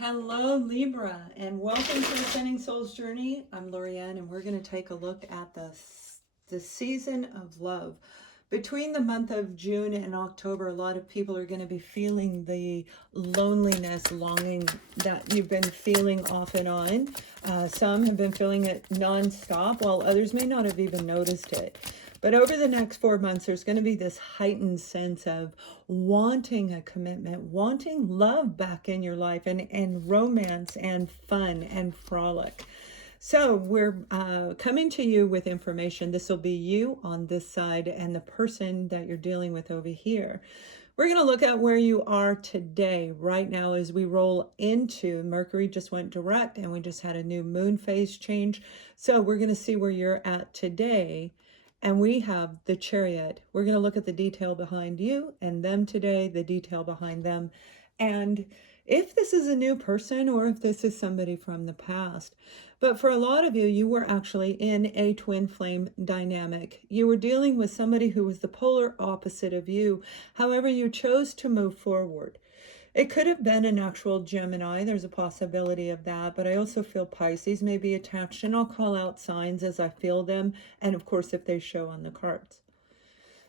Hello, Libra, and welcome to Ascending Souls Journey. I'm Lorianne, and we're going to take a look at the season of love. Between the month of June and October, a lot of people are going to be feeling the loneliness, longing that you've been feeling off and on. Some have been feeling it nonstop, while others may not have even noticed it. But over the next 4 months, there's going to be this heightened sense of wanting a commitment, wanting love back in your life, and romance and fun and frolic. So we're coming to you with information. This will be you on this side and the person that you're dealing with over here. We're going to look at where you are today, right now, as we roll into Mercury just went direct and we just had a new moon phase change. So we're going to see where you're at today. And we have the Chariot. We're going to look at the detail behind you and them today, the detail behind them. And if this is a new person or if this is somebody from the past. But for a lot of you, you were actually in a twin flame dynamic. You were dealing with somebody who was the polar opposite of you. However, you chose to move forward. It could have been an actual Gemini. There's a possibility of that, but I also feel Pisces may be attached, and I'll call out signs as I feel them, and of course if they show on the cards.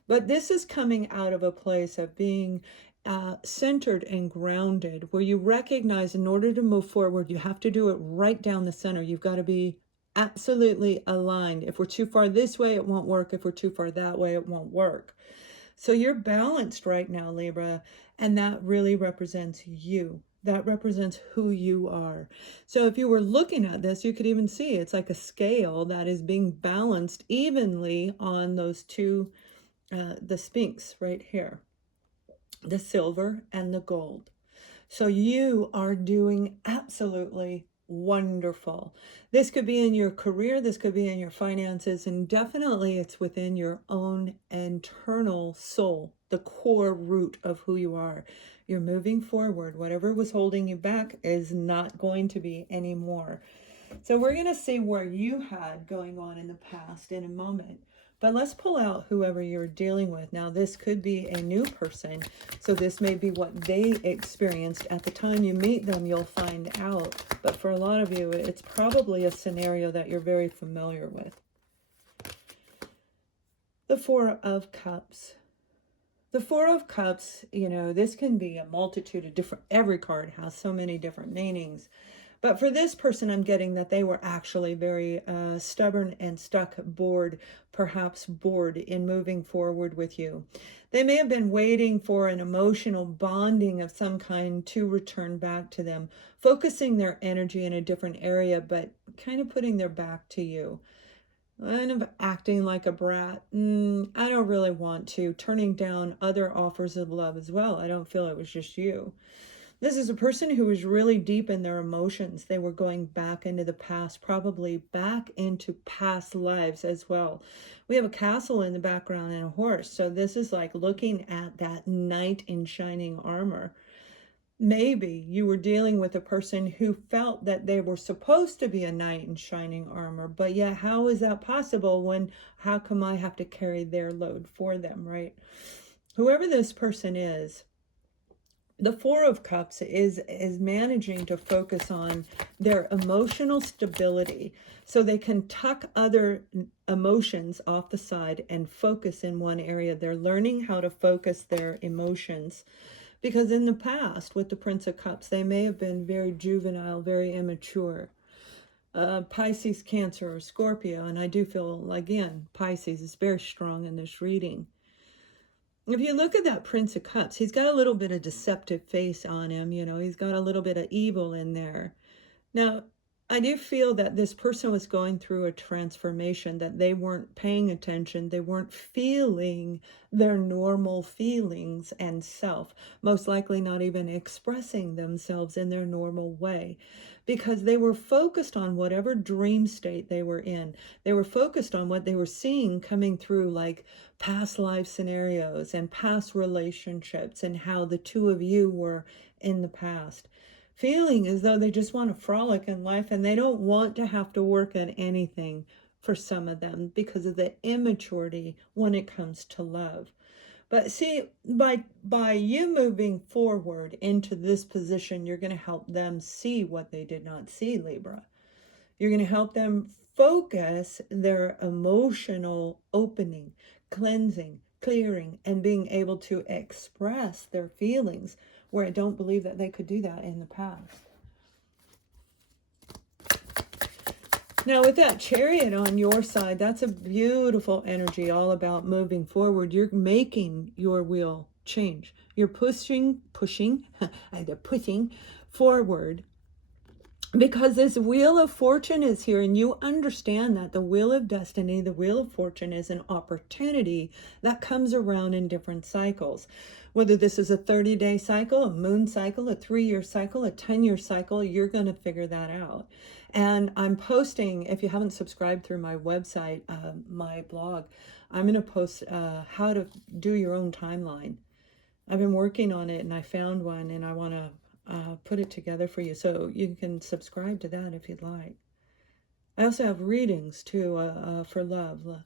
But this is coming out of a place of being centered and grounded, where you recognize in order to move forward, you have to do it right down the center. You've got to be absolutely aligned. If we're too far this way, it won't work. If we're too far that way, it won't work. So you're balanced right now, Libra, and that really represents you. That represents who you are. So if you were looking at this, you could even see it's like a scale that is being balanced evenly on those two, the Sphinx right here, the silver and the gold. So you are doing absolutely wonderful. This could be in your career, this could be in your finances, and definitely it's within your own internal soul, the core root of who you are. You're moving forward. Whatever was holding you back is not going to be anymore. So we're going to see where you had going on in the past in a moment. But let's pull out whoever you're dealing with. Now, this could be a new person. So this may be what they experienced. At the time you meet them, you'll find out. But for a lot of you, it's probably a scenario that you're very familiar with. The Four of Cups. The Four of Cups, this can be a multitude of different, every card has so many different meanings. But for this person, I'm getting that they were actually very stubborn and stuck, perhaps bored in moving forward with you. They may have been waiting for an emotional bonding of some kind to return back to them, focusing their energy in a different area, but kind of putting their back to you. Kind of acting like a brat. I don't really want to. Turning down other offers of love as well. I don't feel it was just you. This is a person who was really deep in their emotions. They were going back into the past, probably back into past lives as well. We have a castle in the background and a horse. So this is like looking at that knight in shining armor. Maybe you were dealing with a person who felt that they were supposed to be a knight in shining armor, but yet how is that possible how come I have to carry their load for them, right? Whoever this person is, the Four of Cups is managing to focus on their emotional stability so they can tuck other emotions off the side and focus in one area. They're learning how to focus their emotions because in the past with the Prince of Cups, they may have been very juvenile, very immature. Pisces, Cancer, or Scorpio, and I do feel, again, Pisces is very strong in this reading. If you look at that Prince of Cups, he's got a little bit of deceptive face on him. He's got a little bit of evil in there. Now, I do feel that this person was going through a transformation, that they weren't paying attention. They weren't feeling their normal feelings and self, most likely not even expressing themselves in their normal way, because they were focused on whatever dream state they were in. They were focused on what they were seeing coming through, like past life scenarios and past relationships and how the two of you were in the past. Feeling as though they just want to frolic in life and they don't want to have to work at anything for some of them because of the immaturity when it comes to love. But see, by you moving forward into this position, you're going to help them see what they did not see, Libra. You're going to help them focus their emotional opening, cleansing, clearing, and being able to express their feelings, where I don't believe that they could do that in the past. Now, with that Chariot on your side, that's a beautiful energy, all about moving forward. You're making your wheel change. You're pushing forward, because this Wheel of Fortune is here, and you understand that the Wheel of Destiny, the Wheel of Fortune, is an opportunity that comes around in different cycles. Whether this is a 30-day cycle, a moon cycle, a 3-year cycle, a 10-year cycle, you're going to figure that out. And I'm posting, if you haven't subscribed through my website, my blog, I'm going to post how to do your own timeline. I've been working on it, and I found one, and I want to put it together for you, so you can subscribe to that if you'd like. I also have readings too for love.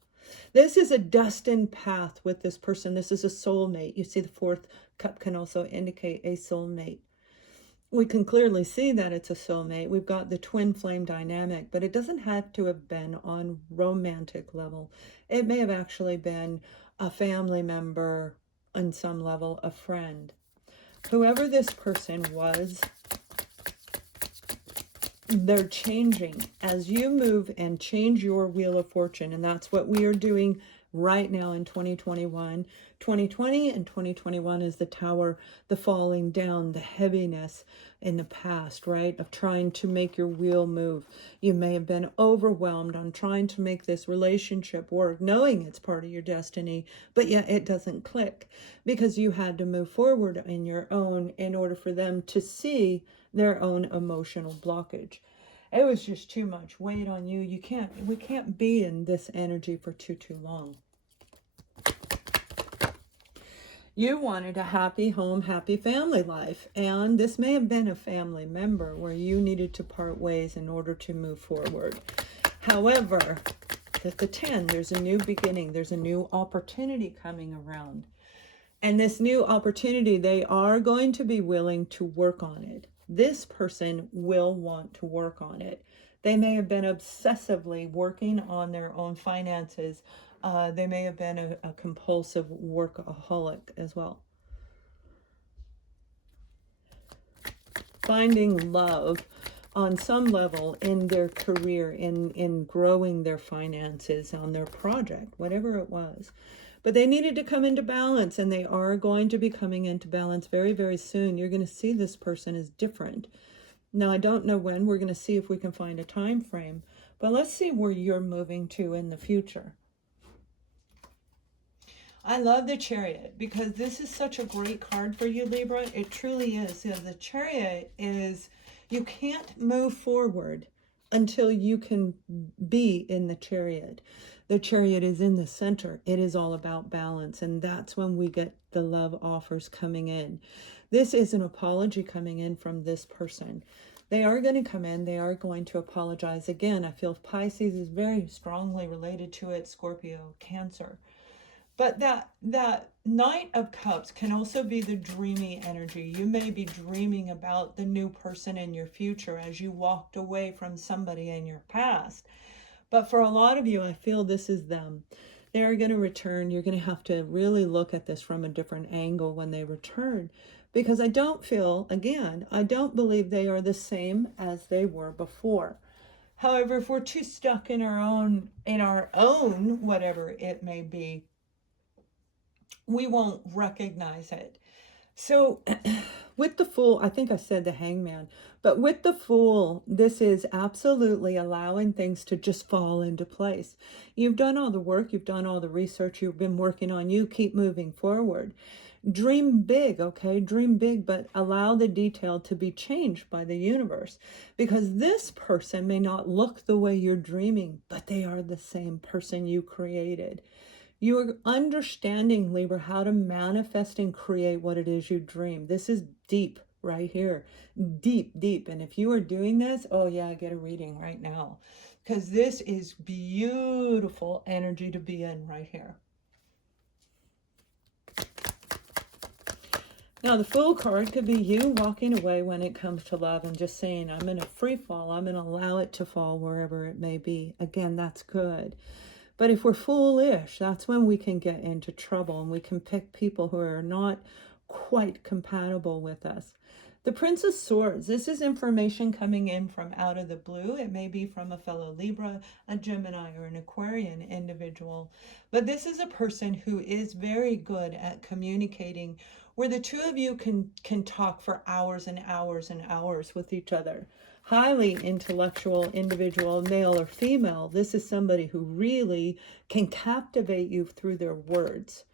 This is a destined path with this person. This is a soulmate. You see, the 4th cup can also indicate a soulmate. We can clearly see that it's a soulmate. We've got the twin flame dynamic, but it doesn't have to have been on romantic level. It may have actually been a family member, on some level, a friend. Whoever this person was, they're changing as you move and change your Wheel of Fortune. And that's what we are doing right now in 2021. 2020 and 2021 is the Tower, the falling down, the heaviness in the past, right? Of trying to make your wheel move. You may have been overwhelmed on trying to make this relationship work, knowing it's part of your destiny, but yet it doesn't click because you had to move forward in your own in order for them to see their own emotional blockage. It was just too much weight on you. We can't be in this energy for too long. You wanted a happy home, happy family life, and this may have been a family member where you needed to part ways in order to move forward. However, at the 10, there's a new beginning. There's a new opportunity coming around. And this new opportunity, they are going to be willing to work on it. This person will want to work on it. They may have been obsessively working on their own finances. They may have been a compulsive workaholic as well. Finding love on some level in their career, in growing their finances on their project, whatever it was. But they needed to come into balance, and they are going to be coming into balance very, very soon. You're going to see this person is different. Now, I don't know when. We're going to see if we can find a time frame. But let's see where you're moving to in the future. I love the Chariot because this is such a great card for you, Libra. It truly is. The Chariot is, you can't move forward until you can be in the Chariot. The Chariot is in the center. It is all about balance, and that's when we get the love offers coming in. This is an apology coming in from this person. They are going to come in. They are going to apologize. Again, I feel Pisces is very strongly related to it, Scorpio, Cancer. But that Knight of Cups can also be the dreamy energy. You may be dreaming about the new person in your future as you walked away from somebody in your past. But for a lot of you, I feel this is them. They are going to return. You're going to have to really look at this from a different angle when they return. Because I don't feel, again, I don't believe they are the same as they were before. However, if we're too stuck in our own, whatever it may be, we won't recognize it. So with the Fool, I think I said the Hangman, but with the Fool, this is absolutely allowing things to just fall into place. You've done all the work, you've done all the research, you've been working on you, keep moving forward. Dream big, okay? Dream big, but allow the detail to be changed by the universe, because this person may not look the way you're dreaming, but they are the same person you created. You're understanding, Libra, how to manifest and create what it is you dream. This is deep right here. Deep, deep. And if you are doing this, oh yeah, get a reading right now. Because this is beautiful energy to be in right here. Now, the Fool card could be you walking away when it comes to love and just saying, I'm in a free fall. I'm going to allow it to fall wherever it may be. Again, that's good. But if we're foolish, that's when we can get into trouble, and we can pick people who are not quite compatible with us. The Prince of Swords, this is information coming in from out of the blue. It may be from a fellow Libra, a Gemini, or an Aquarian individual. But this is a person who is very good at communicating, where the two of you can talk for hours and hours and hours with each other. Highly intellectual individual, male or female. This is somebody who really can captivate you through their words.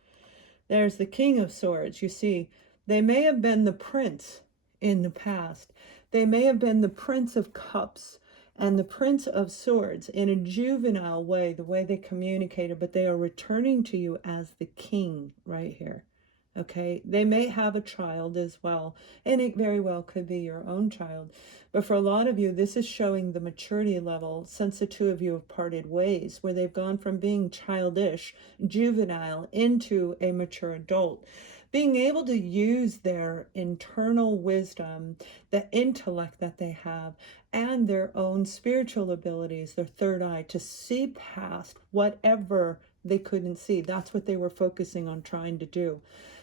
There's the King of Swords. You see, they may have been the prince in the past. They may have been the Prince of Cups and the Prince of Swords in a juvenile way, the way they communicated, but they are returning to you as the king right here. Okay, they may have a child as well, and it very well could be your own child. But for a lot of you, this is showing the maturity level since the two of you have parted ways, where they've gone from being childish, juvenile, into a mature adult. Being able to use their internal wisdom, the intellect that they have, and their own spiritual abilities, their third eye, to see past whatever they couldn't see. That's what they were focusing on trying to do.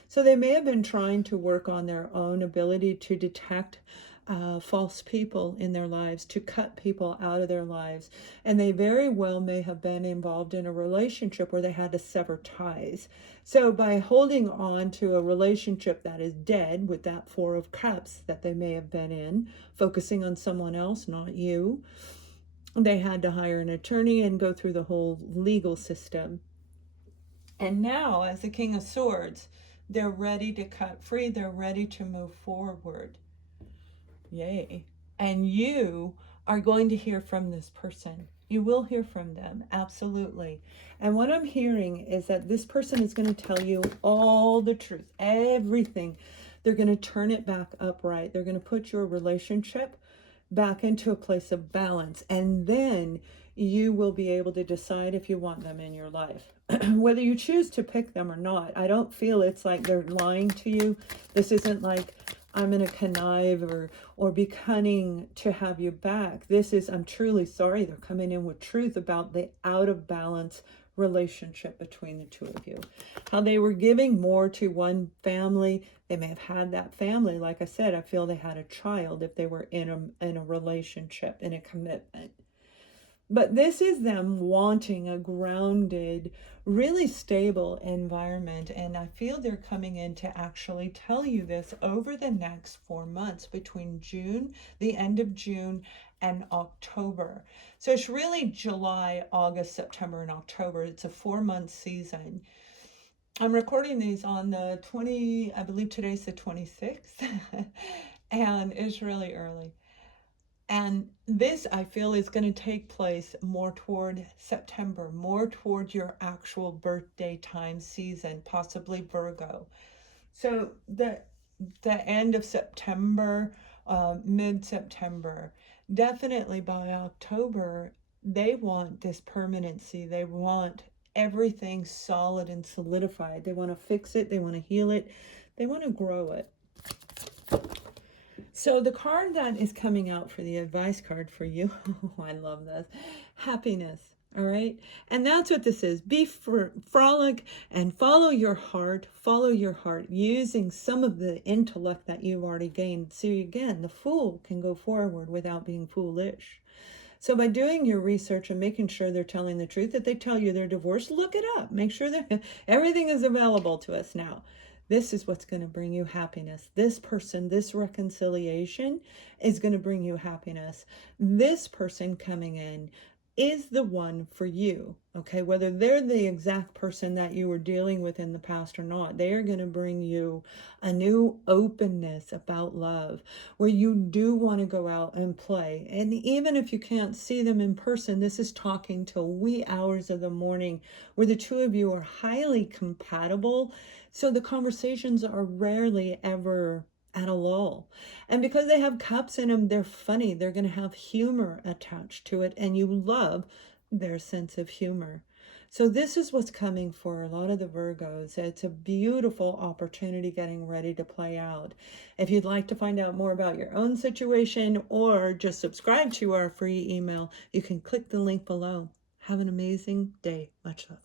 So they may have been trying to work on their own ability to detect false people in their lives, to cut people out of their lives. And they very well may have been involved in a relationship where they had to sever ties. So by holding on to a relationship that is dead, with that Four of Cups that they may have been in, focusing on someone else, not you, they had to hire an attorney and go through the whole legal system. And now, as the King of Swords, they're ready to cut free. They're ready to move forward. Yay. And you are going to hear from this person. You will hear from them, absolutely. And what I'm hearing is that this person is going to tell you all the truth, everything. They're going to turn it back upright. They're going to put your relationship back into a place of balance. And then you will be able to decide if you want them in your life. Whether you choose to pick them or not, I don't feel it's like they're lying to you. This isn't like I'm going to connive or be cunning to have you back. This is, I'm truly sorry. They're coming in with truth about the out of balance relationship between the two of you. How they were giving more to one family. They may have had that family. Like I said, I feel they had a child if they were in a relationship, in a commitment. But this is them wanting a grounded, really stable environment. And I feel they're coming in to actually tell you this over the next 4 months, between June, the end of June, and October. So it's really July, August, September, and October. It's a 4-month season. I'm recording these on the I believe today's the 26th, and it's really early. And this, I feel, is going to take place more toward September, more toward your actual birthday time season, possibly Virgo. So the end of September, mid-September, definitely by October, they want this permanency. They want everything solid and solidified. They want to fix it. They want to heal it. They want to grow it. So the card that is coming out for the advice card for you, I love this, happiness, all right? And that's what this is. Be frolic and follow your heart, using some of the intellect that you've already gained. So again, the fool can go forward without being foolish. So by doing your research and making sure they're telling the truth, that they tell you they're divorced, look it up. Make sure that everything is available to us now. This is what's going to bring you happiness. This person, this reconciliation is going to bring you happiness. This person coming in is the one for you, okay? Whether they're the exact person that you were dealing with in the past or not, they are going to bring you a new openness about love, where you do want to go out and play. And even if you can't see them in person, this is talking till wee hours of the morning, where the two of you are highly compatible. So the conversations are rarely ever at a lull. And because they have cups in them, they're funny. They're going to have humor attached to it. And you love their sense of humor. So this is what's coming for a lot of the Virgos. It's a beautiful opportunity getting ready to play out. If you'd like to find out more about your own situation or just subscribe to our free email, you can click the link below. Have an amazing day. Much love.